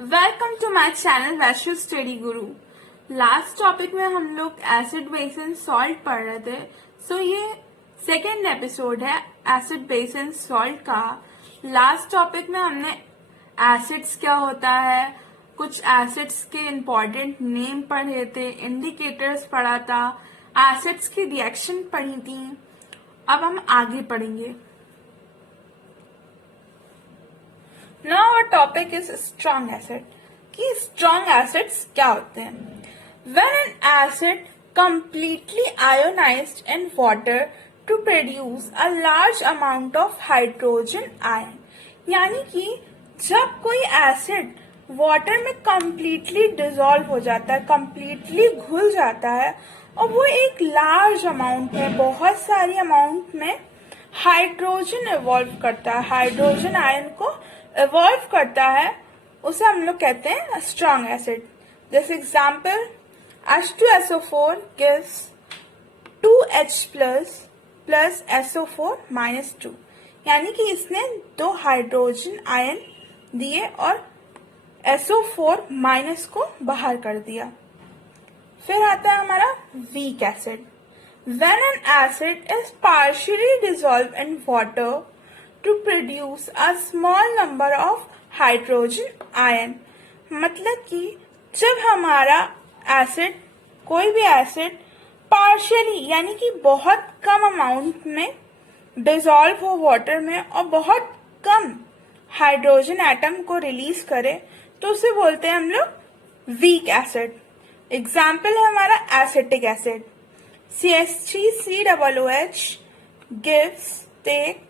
Welcome to my channel Vaishu study guru. Last topic में हम लोग एसिड बेस एंड सॉल्ट पढ़ रहे थे। ये सेकेंड एपिसोड है एसिड बेस एंड सॉल्ट का। लास्ट टॉपिक में हमने एसिड्स क्या होता है, कुछ एसिड्स के इम्पोर्टेंट नेम पढ़े थे, इंडिकेटर्स पढ़ा था, एसिड्स की रिएक्शन पढ़ी थी। अब हम आगे पढ़ेंगे। Now our topic is strong acid. कि strong acids क्या होते हैं? When an acid completely ionized in water to produce a large amount of hydrogen ion. यानी कि जब कोई एसिड वाटर में completely dissolve हो जाता है, completely घुल जाता है और वो एक लार्ज अमाउंट में, बहुत सारी अमाउंट में हाइड्रोजन इवॉल्व करता है, हाइड्रोजन आयन को इवॉल्व करता है, उसे हम लोग कहते हैं स्ट्रॉन्ग एसिड। जैसे example H2SO4 gives 2H plus SO4 -2, यानी कि इसने दो हाइड्रोजन आयन दिए और SO4- को बाहर कर दिया। फिर आता है हमारा weak acid. When an acid is partially dissolved in water to produce a small number of hydrogen ion, मतलब कि जब हमारा एसिड, कोई भी एसिड पार्शियली यानी कि बहुत कम अमाउंट में डिसॉल्व हो वाटर में और बहुत कम हाइड्रोजन एटम को रिलीज करे, तो उसे बोलते हैं हम लोग वीक एसिड। एग्जाम्पल है हमारा acetic acid. CH3COOH gives take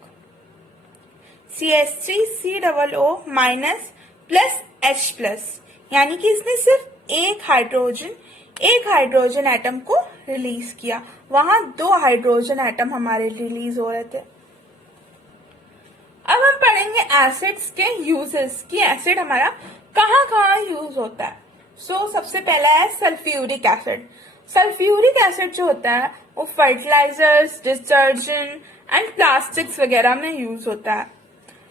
CH3COO minus plus H plus, यानी कि इसने सिर्फ एक हाइड्रोजन एटम को रिलीज किया, वहां दो हाइड्रोजन एटम हमारे रिलीज हो रहे थे। अब हम पढ़ेंगे एसिड्स के यूजेस कि एसिड हमारा कहाँ कहाँ यूज होता है। सबसे पहला है सल्फ्यूरिक एसिड। सल्फ्यूरिक एसिड जो होता है वो फर्टिलाइजर्स, डिटर्जेंट एंड प्लास्टिक्स वगैरह में यूज होता है।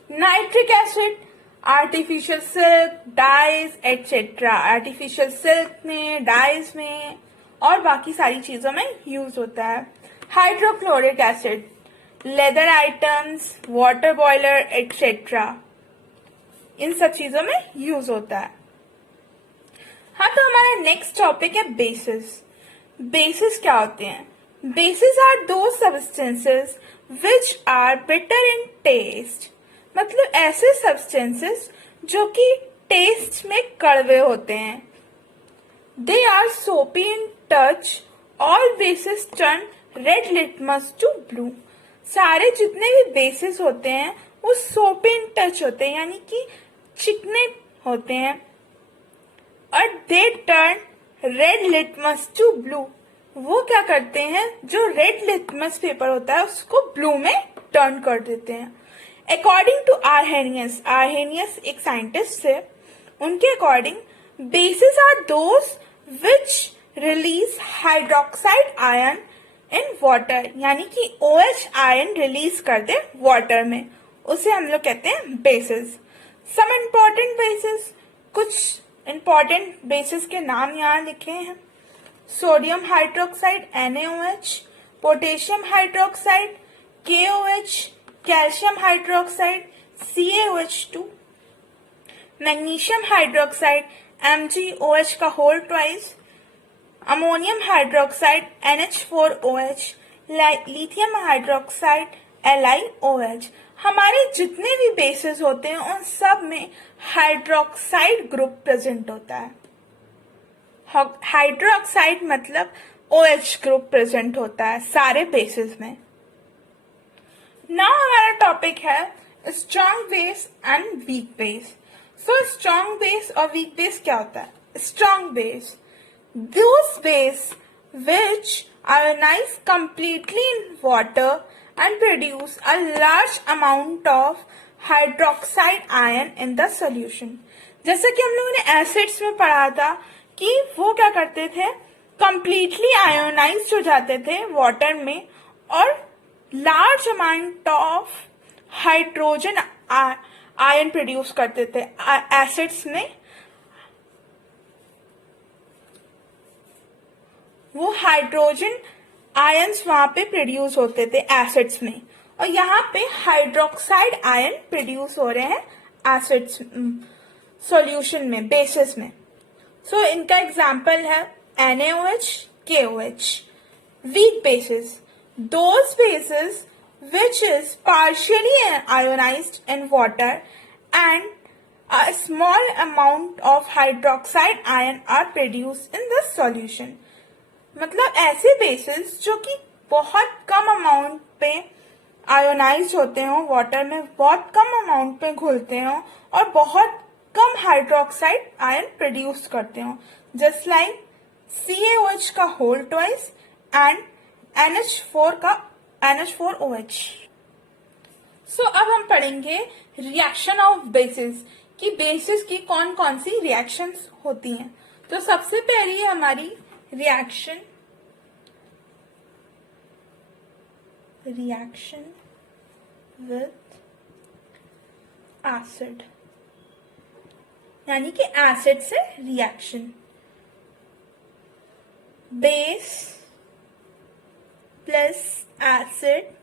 Nitric acid artificial silk, dyes et cetera, artificial silk में, डाइज में और बाकी सारी चीजों में यूज होता है। Hydrochloric acid leather items, water boiler et cetera, इन सब चीजों में यूज होता है। हाँ, तो हमारा नेक्स्ट टॉपिक है बेसिस। बेसिस क्या होते हैं? बेसिस आर दो substances which are bitter in taste, मतलब ऐसे सब्सटेंसेस जो कि टेस्ट में कड़वे होते हैं। They are soapy in touch, all bases turn red litmus to blue. सारे जितने भी बेसिस होते हैं वो सोपी इन टच होते हैं, यानी कि चिकने होते हैं, और they turn red litmus to blue. वो क्या करते हैं, जो रेड लिटमस पेपर होता है उसको ब्लू में टर्न कर देते हैं। अकॉर्डिंग टू आर्हेनियस एक साइंटिस्ट थे, उनके according bases are those which release hydroxide ion in water, यानी कि OH आयन रिलीज कर दे वाटर में, उसे हम लोग कहते हैं बेसिस। सम इम्पोर्टेंट बेसिस, कुछ इम्पोर्टेंट बेसिस के नाम यहाँ लिखे हैं। Sodium hydroxide NaOH, potassium hydroxide KOH, calcium hydroxide CaOH2, magnesium hydroxide MgOH का whole twice, ammonium hydroxide NH4OH, lithium hydroxide LiOH। हमारे जितने भी बेसिस होते हैं उन सब में हाइड्रोक्साइड ग्रुप प्रेजेंट होता है। हाइड्रोक्साइड मतलब OH ग्रुप प्रेजेंट होता है सारे बेसिस में। नाउ हमारा टॉपिक है strong base and weak base. Strong base और वीक बेस क्या होता है? Strong base, those base which ionize completely in water and produce a large amount of hydroxide ion in the solution। जैसा कि हम लोगों ने एसिड्स में पढ़ा था कि वो क्या करते थे, completely ionized हो जाते थे वाटर में और large amount of hydrogen ion produce करते थे एसिड्स में, वो हाइड्रोजन आयन्स वहां पे प्रोड्यूस होते थे एसिड्स में, और यहाँ पे हाइड्रोक्साइड आयन प्रोड्यूस हो रहे हैं एसिड्स सॉल्यूशन में, बेसिस में। सो इनका एग्जाम्पल है NaOH, KOH। Weak bases, those bases which is partially ionized in water and a small amount of hydroxide ion are produced in the solution। मतलब ऐसे basis जो कि बहुत कम अमाउंट पे आयोनाइज होते हो, वाटर में बहुत कम अमाउंट पे घुलते हो और बहुत कम हाइड्रोक्साइड आयन प्रोड्यूस करते हो, जस्ट लाइक CaOH का होल ट्वाइस एंड NH4OH। सो अब हम पढ़ेंगे रिएक्शन ऑफ बेसिस, कि बेसिस की कौन कौन सी रिएक्शंस होती हैं। तो सबसे पहली हमारी रिएक्शन विथ एसिड, यानी कि एसिड से reaction. Base plus acid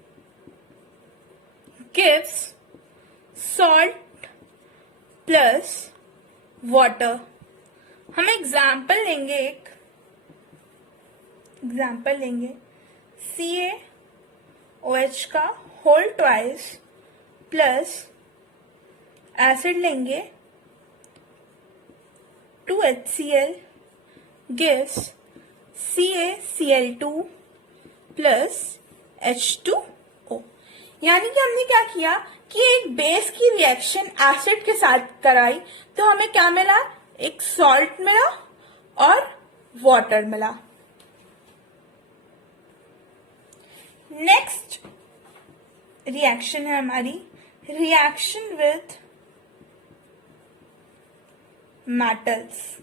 gives salt plus water. हम एग्जाम्पल लेंगे, एक एग्जाम्पल लेंगे CaOH का होल ट्वाइस प्लस एसिड लेंगे 2HCl gives CaCl2 plus H2O। यानी कि हमने क्या किया कि एक बेस की रिएक्शन एसिड के साथ कराई, तो हमें क्या मिला, एक सॉल्ट मिला और वाटर मिला। नेक्स्ट रिएक्शन है हमारी reaction with metals.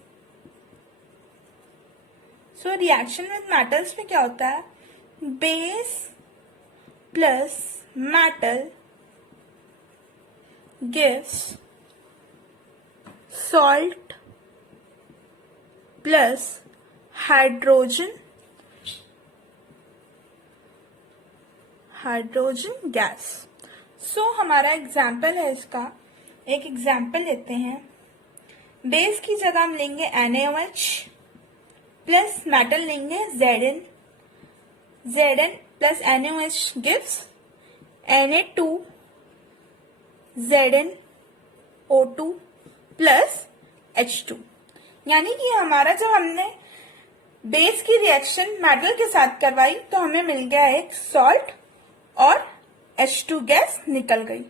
So reaction with metals में क्या होता है, base plus metal gives salt plus hydrogen gas। सो हमारा एग्जाम्पल है इसका, एक एग्जाम्पल लेते हैं। बेस की जगह हम लेंगे NaOH प्लस मेटल लेंगे Zn plus NaOH gives Na2 ZnO2 plus H2। यानी कि हमारा जब हमने बेस की रिएक्शन मेटल के साथ करवाई तो हमें मिल गया एक सॉल्ट और H2 गैस निकल गई।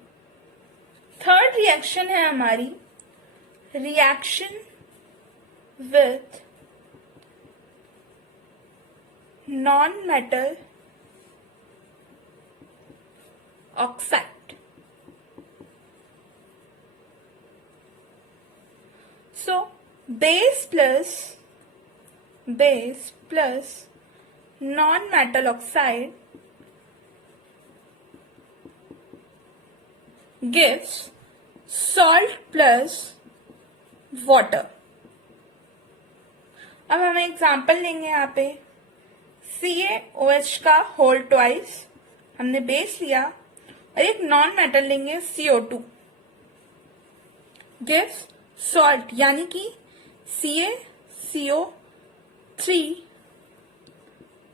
थर्ड रिएक्शन है हमारी reaction with non metal oxide. So base plus non metal oxide gives salt plus water। अब हम एग्जाम्पल लेंगे यहाँ पे CaOH का होल ट्वाइस, हमने बेस लिया, और एक नॉन मेटल लेंगे CO2 gives salt, यानी कि CaCO3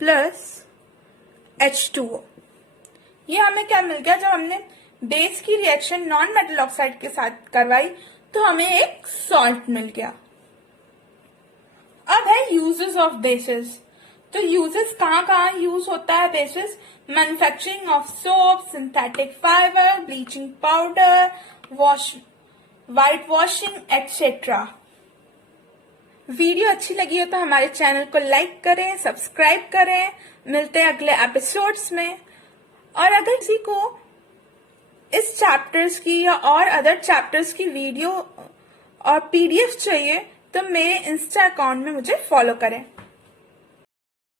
प्लस H2O। ये हमें क्या मिल गया, जब हमने बेस की रिएक्शन नॉन मेटल ऑक्साइड के साथ करवाई तो हमें एक सॉल्ट मिल गया। अब है यूजेस ऑफ बेसिस। तो यूजेस कहाँ कहाँ यूज होता है basis, manufacturing of soap, synthetic fibre, bleaching powder, white washing etcetera. Video अच्छी लगी हो तो हमारे चैनल को लाइक करें, सब्सक्राइब करें। मिलते हैं अगले एपिसोड्स में। और अगर किसी को इस चैप्टर्स की या और अदर चैप्टर्स की वीडियो और PDF चाहिए तो मेरे इंस्टा अकाउंट में मुझे फॉलो करें।